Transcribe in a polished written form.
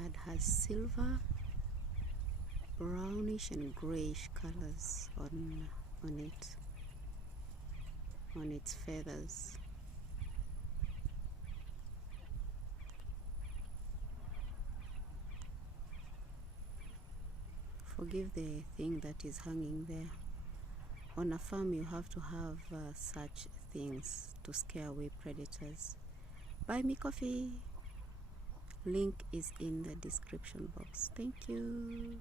bird has silver, brownish and grayish colors on its feathers. Forgive the thing that is hanging there. On a farm you have to have such things to scare away predators. Buy me coffee. Link is in the description box. Thank you.